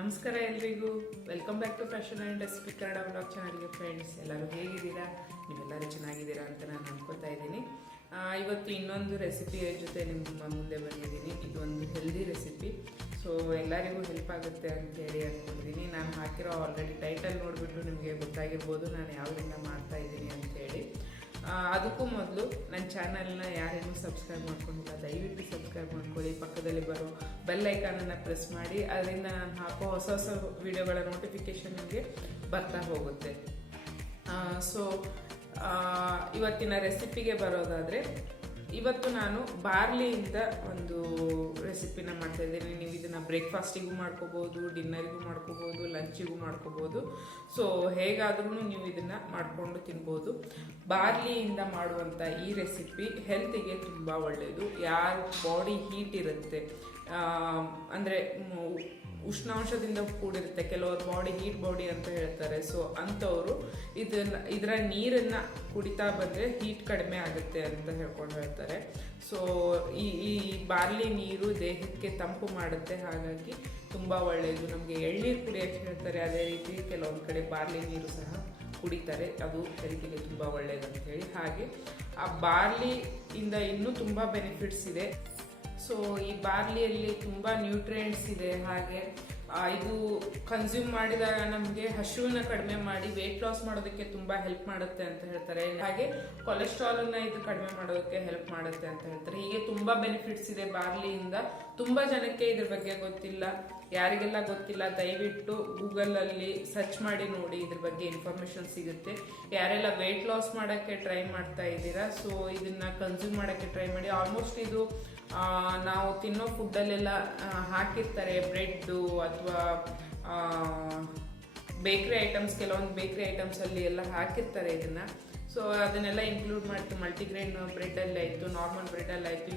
ನಮಸ್ಕಾರ ಎಲ್ರಿಗೂ, welcome back to fashion and recipe Kannada blog ಚಾನಲ್ಗೆ. ಫ್ರೆಂಡ್ಸ್, ಎಲ್ಲರೂ ಹೇಗಿದ್ದೀರಾ? ನೀವೆಲ್ಲರೂ ಚೆನ್ನಾಗಿದ್ದೀರಾ ಅಂತ ನಾನು ಅನ್ಕೋತಾ ಇದ್ದೀನಿ. ಇವತ್ತು ಇನ್ನೊಂದು ರೆಸಿಪಿ ಜೊತೆ ನಿಮ್ಮ ಮುಂದೆ ಬಂದಿದ್ದೀನಿ. ಇದು ಒಂದು ಹೆಲ್ದಿ ರೆಸಿಪಿ, ಸೊ ಎಲ್ಲರಿಗೂ ಹೆಲ್ಪ್ ಆಗುತ್ತೆ ಅಂತೇಳಿ ಅಂದ್ಕೊಂಡಿದ್ದೀನಿ. ನಾನು ಹಾಕಿರೋ ಆಲ್ರೆಡಿ ಟೈಟಲ್ ನೋಡಿಬಿಟ್ಟು ನಿಮಗೆ ಗೊತ್ತಾಗಿರ್ಬೋದು ನಾನು ಯಾವುದರಿಂದ ಮಾಡ್ತಾ ಇದ್ದೀನಿ ಅಂತೇಳಿ. ಅದಕ್ಕೂ ಮೊದಲು ನನ್ನ ಚಾನಲ್ನ ಯಾರೇನೂ ಸಬ್ಸ್ಕ್ರೈಬ್ ಮಾಡ್ಕೊಂಡಿಲ್ಲ, ದಯವಿಟ್ಟು ಸಬ್ಸ್ಕ್ರೈಬ್ ಮಾಡ್ಕೊಳ್ಳಿ. ಪಕ್ಕದಲ್ಲಿ ಬರೋ ಬೆಲ್ ಐಕಾನನ್ನು ಪ್ರೆಸ್ ಮಾಡಿ, ಅದರಿಂದ ನಾನು ಹಾಕೋ ಹೊಸ ಹೊಸ ವಿಡಿಯೋಗಳ ನೋಟಿಫಿಕೇಷನ್ ನಿಮಗೆ ಬರ್ತಾ ಹೋಗುತ್ತೆ. ಸೊ ಇವತ್ತಿನ ರೆಸಿಪಿಗೆ ಬರೋದಾದರೆ, ಇವತ್ತು ನಾನು ಬಾರ್ಲಿಯಿಂದ ಒಂದು ರೆಸಿಪಿನ ಮಾಡ್ತಾ ಇದ್ದೀನಿ. ನೀವು ಇದನ್ನು ಬ್ರೇಕ್ಫಾಸ್ಟಿಗೂ ಮಾಡ್ಕೋಬೋದು, ಡಿನ್ನರಿಗೂ ಮಾಡ್ಕೋಬೋದು, ಲಂಚಿಗೂ ಮಾಡ್ಕೋಬೋದು. ಸೊ ಹೇಗಾದ್ರೂ ನೀವು ಇದನ್ನು ಮಾಡಿಕೊಂಡು ತಿನ್ಬೋದು. ಬಾರ್ಲಿಯಿಂದ ಮಾಡುವಂಥ ಈ ರೆಸಿಪಿ ಹೆಲ್ತಿಗೆ ತುಂಬ ಒಳ್ಳೆಯದು. ಯಾರ ಬಾಡಿ ಹೀಟ್ ಇರುತ್ತೆ, ಅಂದರೆ ಉಷ್ಣಾಂಶದಿಂದ ಕೂಡಿರುತ್ತೆ, ಕೆಲವರು ಬಾಡಿ ಹೀಟ್ ಬಾಡಿ ಅಂತ ಹೇಳ್ತಾರೆ. ಸೊ ಅಂಥವರು ಇದರ ನೀರನ್ನು ಕುಡಿತಾ ಬಂದರೆ ಹೀಟ್ ಕಡಿಮೆ ಆಗುತ್ತೆ ಅಂತ ಹೇಳ್ತಾರೆ. ಸೊ ಈ ಬಾರ್ಲಿ ನೀರು ದೇಹಕ್ಕೆ ತಂಪು ಮಾಡುತ್ತೆ, ಹಾಗಾಗಿ ತುಂಬ ಒಳ್ಳೆಯದು. ನಮಗೆ ಎಳ್ನೀರು ಕುಡಿಯೋಕ್ಕೆ ಹೇಳ್ತಾರೆ, ಅದೇ ರೀತಿ ಕೆಲವೊಂದು ಕಡೆ ಬಾರ್ಲಿ ನೀರು ಸಹ ಕುಡಿತಾರೆ, ಅದು ಹೆಲ್ತಿಗೆ ತುಂಬ ಒಳ್ಳೆಯದು ಅಂತ ಹೇಳಿ. ಹಾಗೆ ಆ ಬಾರ್ಲಿಯಿಂದ ಇನ್ನೂ ತುಂಬ ಬೆನಿಫಿಟ್ಸ್ ಇದೆ. ಸೊ ಈ ಬಾರ್ಲಿಯಲ್ಲಿ ತುಂಬ ನ್ಯೂಟ್ರಿಯೆಂಟ್ಸ್ ಇದೆ. ಹಾಗೆ ಇದು ಕನ್ಸ್ಯೂಮ್ ಮಾಡಿದಾಗ ನಮಗೆ ಹಸಿವನ್ನು ಕಡಿಮೆ ಮಾಡಿ ವೆಯ್ಟ್ ಲಾಸ್ ಮಾಡೋದಕ್ಕೆ ತುಂಬ ಹೆಲ್ಪ್ ಮಾಡುತ್ತೆ ಅಂತ ಹೇಳ್ತಾರೆ. ಹಾಗೆ ಕೊಲೆಸ್ಟ್ರಾಲನ್ನು ಇದು ಕಡಿಮೆ ಮಾಡೋದಕ್ಕೆ ಹೆಲ್ಪ್ ಮಾಡುತ್ತೆ ಅಂತ ಹೇಳ್ತಾರೆ. ಹೀಗೆ ತುಂಬ ಬೆನಿಫಿಟ್ಸ್ ಇದೆ ಬಾರ್ಲಿಯಿಂದ. ತುಂಬ ಜನಕ್ಕೆ ಇದ್ರ ಬಗ್ಗೆ ಗೊತ್ತಿಲ್ಲ. ಯಾರಿಗೆಲ್ಲ ಗೊತ್ತಿಲ್ಲ, ದಯವಿಟ್ಟು ಗೂಗಲಲ್ಲಿ ಸರ್ಚ್ ಮಾಡಿ ನೋಡಿ, ಇದ್ರ ಬಗ್ಗೆ ಇನ್ಫಾರ್ಮೇಷನ್ ಸಿಗುತ್ತೆ. ಯಾರೆಲ್ಲ ವೆಯ್ಟ್ ಲಾಸ್ ಮಾಡೋಕ್ಕೆ ಟ್ರೈ ಮಾಡ್ತಾ ಇದ್ದೀರಾ, ಸೊ ಇದನ್ನು ಕನ್ಸ್ಯೂಮ್ ಮಾಡೋಕ್ಕೆ ಟ್ರೈ ಮಾಡಿ. ಆಲ್ಮೋಸ್ಟ್ ಇದು ನಾವು ತಿನ್ನೋ ಫುಡ್ಡಲ್ಲೆಲ್ಲ ಹಾಕಿರ್ತಾರೆ, ಬ್ರೆಡ್ಡು ಅಥವಾ ಬೇಕ್ರಿ ಐಟಮ್ಸ್, ಕೆಲವೊಂದು ಬೇಕ್ರಿ ಐಟಮ್ಸಲ್ಲಿ ಎಲ್ಲ ಹಾಕಿರ್ತಾರೆ ಇದನ್ನು. ಸೊ ಅದನ್ನೆಲ್ಲ ಇನ್ಕ್ಲೂಡ್ ಮಾಡ್ತು. ಮಲ್ಟಿಗ್ರೇನ್ ಬ್ರೆಡ್ಡಲ್ಲಿ ಆಯಿತು, ನಾರ್ಮಲ್ ಬ್ರೆಡ್ಡಲ್ಲಿ ಆಯಿತು,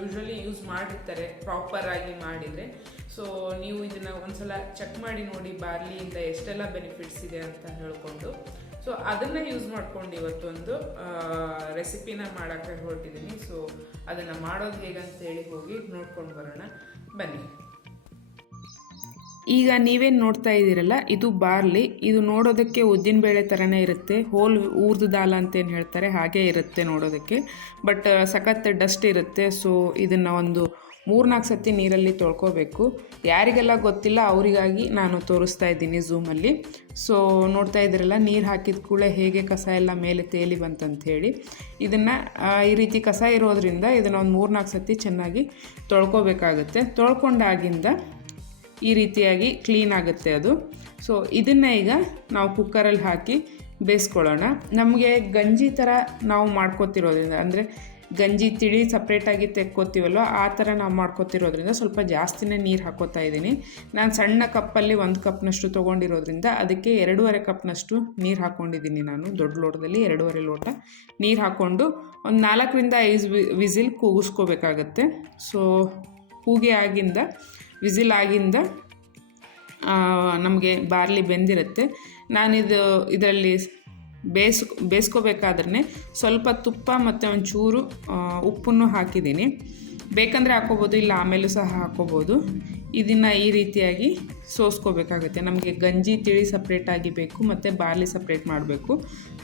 ಯೂಶ್ವಲಿ ಯೂಸ್ ಮಾಡಿರ್ತಾರೆ ಪ್ರಾಪರ್ ಆಗಿ ಮಾಡಿದರೆ. ಸೊ ನೀವು ಇದನ್ನು ಒಂದ್ಸಲ ಚೆಕ್ ಮಾಡಿ ನೋಡಿ, ಬಾರ್ಲಿಯಿಂದ ಎಷ್ಟೆಲ್ಲ ಬೆನಿಫಿಟ್ಸ್ ಇದೆ ಅಂತ ಹೇಳ್ಕೊಂಡು. ಸೊ ಅದನ್ನು ಯೂಸ್ ಮಾಡ್ಕೊಂಡು ಇವತ್ತೊಂದು ರೆಸಿಪಿನ ಮಾಡೋಕ್ಕೆ ಹೊರಟಿದ್ದೀನಿ. ಸೊ ಅದನ್ನು ಮಾಡೋದು ಹೇಗಂತೇಳಿ ಹೋಗಿ ನೋಡ್ಕೊಂಡು ಬರೋಣ ಬನ್ನಿ. ಈಗ ನೀವೇನು ನೋಡ್ತಾ ಇದ್ದೀರಲ್ಲ, ಇದು ಬಾರ್ಲಿ. ಇದು ನೋಡೋದಕ್ಕೆ ಉದ್ದಿನಬೇಳೆ ಥರನೇ ಇರುತ್ತೆ, ಹೋಲ್ ಊರ್ದು ದಾಲ್ ಅಂತೇನು ಹೇಳ್ತಾರೆ ಹಾಗೆ ಇರುತ್ತೆ ನೋಡೋದಕ್ಕೆ. ಬಟ್ ಸಖತ್ ಡಸ್ಟ್ ಇರುತ್ತೆ. ಸೊ ಇದನ್ನು ಒಂದು 3-4 ಸತಿ ನೀರಲ್ಲಿ ತೊಳ್ಕೊಬೇಕು. ಯಾರಿಗೆಲ್ಲ ಗೊತ್ತಿಲ್ಲ ಅವರಿಗಾಗಿ ನಾನು ತೋರಿಸ್ತಾ ಇದ್ದೀನಿ ಝೂಮಲ್ಲಿ. ಸೊ ನೋಡ್ತಾ ಇದ್ದೀರಲ್ಲ, ನೀರು ಹಾಕಿದ ಕೂಡಲೇ ಹೇಗೆ ಕಸ ಎಲ್ಲ ಮೇಲೆ ತೇಲಿ ಬಂತಂಥೇಳಿ. ಇದನ್ನು ಈ ರೀತಿ ಕಸ ಇರೋದ್ರಿಂದ ಇದನ್ನು ಒಂದು 3-4 ಸತಿ ಚೆನ್ನಾಗಿ ತೊಳ್ಕೊಬೇಕಾಗುತ್ತೆ. ತೊಳ್ಕೊಂಡಾಗಿಂದ ಈ ರೀತಿಯಾಗಿ ಕ್ಲೀನ್ ಆಗುತ್ತೆ ಅದು. ಸೊ ಇದನ್ನು ಈಗ ನಾವು ಕುಕ್ಕರಲ್ಲಿ ಹಾಕಿ ಬೇಯಿಸ್ಕೊಳ್ಳೋಣ. ನಮಗೆ ಗಂಜಿ ಥರ ನಾವು ಮಾಡ್ಕೊತಿರೋದ್ರಿಂದ, ಅಂದರೆ ಗಂಜಿ ತಿಳಿ ಸಪ್ರೇಟಾಗಿ ತೆಕ್ಕೋತೀವಲ್ವ, ಆ ಥರ ನಾವು ಮಾಡ್ಕೊತಿರೋದ್ರಿಂದ ಸ್ವಲ್ಪ ಜಾಸ್ತಿನೇ ನೀರು ಹಾಕೋತಾ ಇದ್ದೀನಿ. ನಾನು ಸಣ್ಣ ಕಪ್ಪಲ್ಲಿ 1 ಕಪ್ನಷ್ಟು ತೊಗೊಂಡಿರೋದ್ರಿಂದ ಅದಕ್ಕೆ 2.5 ಕಪ್ನಷ್ಟು ನೀರು ಹಾಕ್ಕೊಂಡಿದ್ದೀನಿ. ನಾನು ದೊಡ್ಡ ಲೋಟದಲ್ಲಿ 2.5 ಲೋಟ ನೀರು ಹಾಕ್ಕೊಂಡು ಒಂದು 4-5 ವಿಸಿಲ್ ಕೂಗಿಸ್ಕೋಬೇಕಾಗತ್ತೆ. ಸೊ ಕೂಗಿ ಆಗಿಂದ, ವಿಸಿಲ್ ಆಗಿಂದ ನಮಗೆ ಬಾರ್ಲಿ ಬೆಂದಿರುತ್ತೆ. ನಾನಿದು ಇದರಲ್ಲಿ ಬೇಯಿಸ್ಕೋಬೇಕಾದ್ರೆ ಸ್ವಲ್ಪ ತುಪ್ಪ ಮತ್ತು ಒಂಚೂರು ಉಪ್ಪನ್ನು ಹಾಕಿದ್ದೀನಿ. ಬೇಕಂದರೆ ಹಾಕ್ಕೋಬೋದು, ಇಲ್ಲ ಆಮೇಲೂ ಸಹ ಹಾಕ್ಕೋಬೋದು. ಇದನ್ನು ಈ ರೀತಿಯಾಗಿ ಸೋಸ್ಕೋಬೇಕಾಗುತ್ತೆ. ನಮಗೆ ಗಂಜಿ ತಿಳಿ ಸಪ್ರೇಟಾಗಿ ಬೇಕು ಮತ್ತು ಬಾರ್ಲಿ ಸಪ್ರೇಟ್ ಮಾಡಬೇಕು.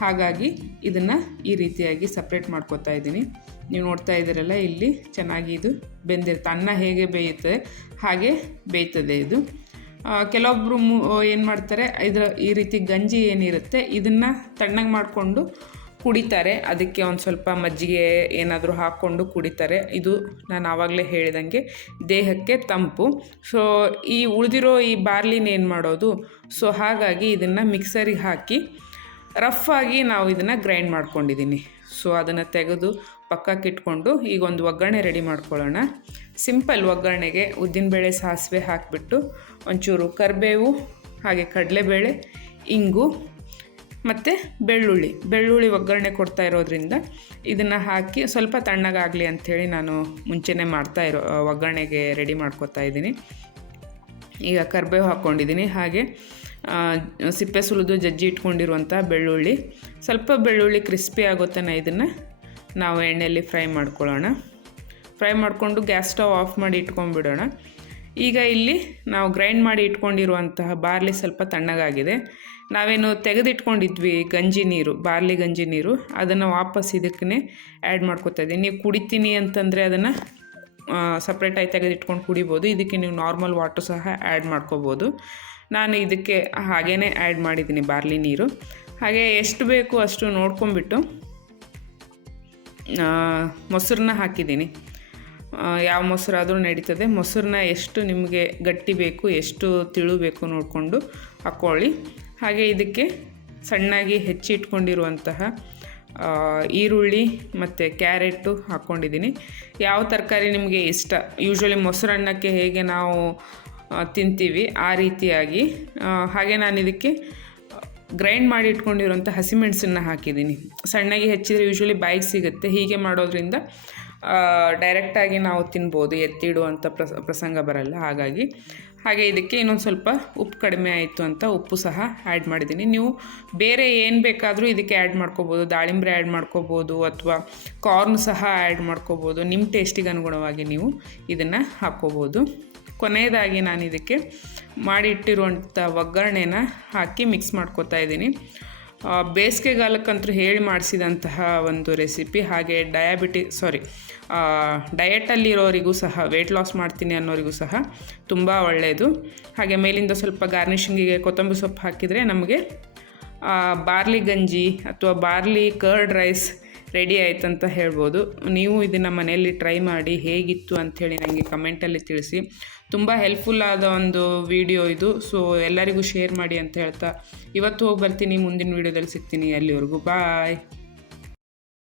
ಹಾಗಾಗಿ ಇದನ್ನು ಈ ರೀತಿಯಾಗಿ ಸಪ್ರೇಟ್ ಮಾಡ್ಕೋತಾ ಇದ್ದೀನಿ. ನೀವು ನೋಡ್ತಾ ಇದ್ದೀರಲ್ಲ, ಇಲ್ಲಿ ಚೆನ್ನಾಗಿ ಇದು ಬೆಂದಿರುತ್ತೆ. ಅನ್ನ ಹೇಗೆ ಬೇಯುತ್ತೆ ಹಾಗೆ ಬೇಯ್ತದೆ ಇದು. ಕೆಲವೊಬ್ಬರು ಏನು ಮಾಡ್ತಾರೆ, ಈ ರೀತಿ ಗಂಜಿ ಏನಿರುತ್ತೆ ಇದನ್ನು ತಣ್ಣಗೆ ಮಾಡಿಕೊಂಡು ಕುಡಿತಾರೆ. ಅದಕ್ಕೆ ಒಂದು ಸ್ವಲ್ಪ ಮಜ್ಜಿಗೆ ಏನಾದರೂ ಹಾಕ್ಕೊಂಡು ಕುಡಿತಾರೆ. ಇದು ನಾನು ಆವಾಗಲೇ ಹೇಳಿದಂಗೆ ದೇಹಕ್ಕೆ ತಂಪು. ಸೊ ಈ ಉಳಿದಿರೋ ಈ ಬಾರ್ಲಿನ ಏನು ಮಾಡೋದು, ಸೊ ಹಾಗಾಗಿ ಇದನ್ನು ಮಿಕ್ಸರಿಗೆ ಹಾಕಿ ರಫಾಗಿ ನಾವು ಇದನ್ನು ಗ್ರೈಂಡ್ ಮಾಡ್ಕೊಂಡಿದ್ದೀನಿ. ಸೊ ಅದನ್ನು ತೆಗೆದು ಪಕ್ಕಕ್ಕೆ ಇಟ್ಕೊಂಡು ಈಗ ಒಂದು ಒಗ್ಗರಣೆ ರೆಡಿ ಮಾಡ್ಕೊಳ್ಳೋಣ. ಸಿಂಪಲ್ ಒಗ್ಗರಣೆಗೆ ಉದ್ದಿನಬೇಳೆ, ಸಾಸಿವೆ ಹಾಕಿಬಿಟ್ಟು ಒಂಚೂರು ಕರಿಬೇವು, ಹಾಗೆ ಕಡಲೆಬೇಳೆ, ಇಂಗು ಮತ್ತು ಬೆಳ್ಳುಳ್ಳಿ ಒಗ್ಗರಣೆ ಕೊಡ್ತಾ ಇರೋದ್ರಿಂದ ಇದನ್ನು ಹಾಕಿ ಸ್ವಲ್ಪ ತಣ್ಣಗಾಗಲಿ ಅಂಥೇಳಿ ನಾನು ಮುಂಚೆನೇ ಒಗ್ಗರಣೆಗೆ ರೆಡಿ ಮಾಡ್ಕೊತಾ ಇದ್ದೀನಿ. ಈಗ ಕರಿಬೇವು ಹಾಕ್ಕೊಂಡಿದ್ದೀನಿ. ಹಾಗೆ ಸಿಪ್ಪೆ ಸುಲಿದು ಜಜ್ಜಿ ಇಟ್ಕೊಂಡಿರುವಂಥ ಬೆಳ್ಳುಳ್ಳಿ, ಸ್ವಲ್ಪ ಬೆಳ್ಳುಳ್ಳಿ ಕ್ರಿಸ್ಪಿ ಆಗೋ ತನಕ ಇದನ್ನು ನಾವು ಎಣ್ಣೆಯಲ್ಲಿ ಫ್ರೈ ಮಾಡ್ಕೊಳ್ಳೋಣ. ಫ್ರೈ ಮಾಡಿಕೊಂಡು ಗ್ಯಾಸ್ ಸ್ಟವ್ ಆಫ್ ಮಾಡಿ ಇಟ್ಕೊಂಡ್ಬಿಡೋಣ. ಈಗ ಇಲ್ಲಿ ನಾವು ಗ್ರೈಂಡ್ ಮಾಡಿ ಇಟ್ಕೊಂಡಿರುವಂತಹ ಬಾರ್ಲಿ ಸ್ವಲ್ಪ ತಣ್ಣಗಾಗಿದೆ. ನಾವೇನು ತೆಗೆದಿಟ್ಕೊಂಡಿದ್ವಿ ಗಂಜಿ ನೀರು, ಬಾರ್ಲಿ ಗಂಜಿ ನೀರು, ಅದನ್ನು ವಾಪಸ್ ಇದಕ್ಕೇ ಆ್ಯಡ್ ಮಾಡ್ಕೊತಾ ಇದ್ದೀನಿ. ನೀವು ಕುಡಿತೀನಿ ಅಂತಂದರೆ ಅದನ್ನು ಸಪ್ರೇಟಾಗಿ ತೆಗೆದಿಟ್ಕೊಂಡು ಕುಡಿಬೋದು. ಇದಕ್ಕೆ ನೀವು ನಾರ್ಮಲ್ ವಾಟರ್ ಸಹ ಆ್ಯಡ್ ಮಾಡ್ಕೋಬೋದು. ನಾನು ಇದಕ್ಕೆ ಹಾಗೇ ಆ್ಯಡ್ ಮಾಡಿದ್ದೀನಿ ಬಾರ್ಲಿ ನೀರು. ಹಾಗೆ ಎಷ್ಟು ಬೇಕು ಅಷ್ಟು ನೋಡ್ಕೊಂಬಿಟ್ಟು ಮೊಸರನ್ನ ಹಾಕಿದ್ದೀನಿ. ಯಾವ ಮೊಸರಾದರೂ ನಡೀತದೆ. ಮೊಸರನ್ನ ಎಷ್ಟು ನಿಮಗೆ ಗಟ್ಟಿ ಬೇಕು, ಎಷ್ಟು ತಿಳು ಬೇಕು ನೋಡಿಕೊಂಡು ಹಾಕ್ಕೊಳ್ಳಿ. ಹಾಗೆ ಇದಕ್ಕೆ ಸಣ್ಣಾಗಿ ಹೆಚ್ಚಿಟ್ಕೊಂಡಿರುವಂತಹ ಈರುಳ್ಳಿ ಮತ್ತು ಕ್ಯಾರೆಟು ಹಾಕ್ಕೊಂಡಿದ್ದೀನಿ. ಯಾವ ತರಕಾರಿ ನಿಮಗೆ ಇಷ್ಟ, ಯೂಶ್ವಲಿ ಮೊಸರನ್ನಕ್ಕೆ ಹೇಗೆ ನಾವು ತಿಂತೀವಿ ಆ ರೀತಿಯಾಗಿ. ಹಾಗೆ ನಾನು ಇದಕ್ಕೆ ಗ್ರೈಂಡ್ ಮಾಡಿ ಇಟ್ಕೊಂಡಿರುವಂಥ ಹಸಿಮೆಣಸನ್ನು ಹಾಕಿದ್ದೀನಿ. ಸಣ್ಣಗೆ ಹೆಚ್ಚಿದರೆ ಯೂಶ್ವಲಿ ಬಾಯಿಗೆ ಸಿಗುತ್ತೆ. ಹೀಗೆ ಮಾಡೋದ್ರಿಂದ ಡೈರೆಕ್ಟಾಗಿ ನಾವು ತಿನ್ಬೋದು, ಎತ್ತಿಡುವಂಥ ಪ್ರಸಂಗ ಬರಲ್ಲ. ಹಾಗೆ ಇದಕ್ಕೆ ಇನ್ನೊಂದು ಸ್ವಲ್ಪ ಉಪ್ಪು ಕಡಿಮೆ ಆಯಿತು ಅಂತ ಉಪ್ಪು ಸಹ ಆ್ಯಡ್ ಮಾಡಿದ್ದೀನಿ. ನೀವು ಬೇರೆ ಏನು ಬೇಕಾದರೂ ಇದಕ್ಕೆ ಆ್ಯಡ್ ಮಾಡ್ಕೋಬೋದು. ದಾಳಿಂಬೆ ಆ್ಯಡ್ ಮಾಡ್ಕೋಬೋದು ಅಥವಾ ಕಾರ್ನ್ ಸಹ ಆ್ಯಡ್ ಮಾಡ್ಕೋಬೋದು. ನಿಮ್ಮ ಟೇಸ್ಟಿಗೆ ಅನುಗುಣವಾಗಿ ನೀವು ಇದನ್ನು ಹಾಕ್ಕೋಬೋದು. ಕೊನೆಯದಾಗಿ ನಾನು ಇದಕ್ಕೆ ಮಾಡಿ ಇಟ್ಟಿರುವಂಥ ಒಗ್ಗರಣೆನ ಹಾಕಿ ಮಿಕ್ಸ್ ಮಾಡ್ಕೋತಾ ಇದ್ದೀನಿ. ಬೇಸಿಗೆಗಾಲಕ್ಕಂತೂ ಹೇಳಿ ಮಾಡಿಸಿದಂತಹ ಒಂದು ರೆಸಿಪಿ. ಹಾಗೆ ಡಯಟಲ್ಲಿರೋರಿಗೂ ಸಹ, ವೆಯ್ಟ್ ಲಾಸ್ ಮಾಡ್ತೀನಿ ಅನ್ನೋರಿಗೂ ಸಹ ತುಂಬ ಒಳ್ಳೆಯದು. ಹಾಗೆ ಮೇಲಿಂದ ಸ್ವಲ್ಪ ಗಾರ್ನಿಷಿಂಗಿಗೆ ಕೊತ್ತಂಬರಿ ಸೊಪ್ಪು ಹಾಕಿದರೆ ನಮಗೆ ಬಾರ್ಲಿ ಗಂಜಿ ಅಥವಾ ಬಾರ್ಲಿ ಕರ್ಡ್ ರೈಸ್ ರೆಡಿ ಆಯ್ತಂತ ಹೇಳ್ಬೋದು. ನೀವು ಇದನ್ನು ಮನೆಯಲ್ಲಿ ಟ್ರೈ ಮಾಡಿ ಹೇಗಿತ್ತು ಅಂಥೇಳಿ ನನಗೆ ಕಮೆಂಟಲ್ಲಿ ತಿಳಿಸಿ. ತುಂಬ ಹೆಲ್ಪ್ಫುಲ್ ಆದ ಒಂದು ವಿಡಿಯೋ ಇದು. ಸೊ ಎಲ್ಲರಿಗೂ ಶೇರ್ ಮಾಡಿ ಅಂತ ಹೇಳ್ತಾ ಇವತ್ತು ಹೋಗಿ ಬರ್ತೀನಿ. ಮುಂದಿನ ವೀಡಿಯೋದಲ್ಲಿ ಸಿಗ್ತೀನಿ. ಅಲ್ಲಿವರೆಗೂ ಬಾಯ್.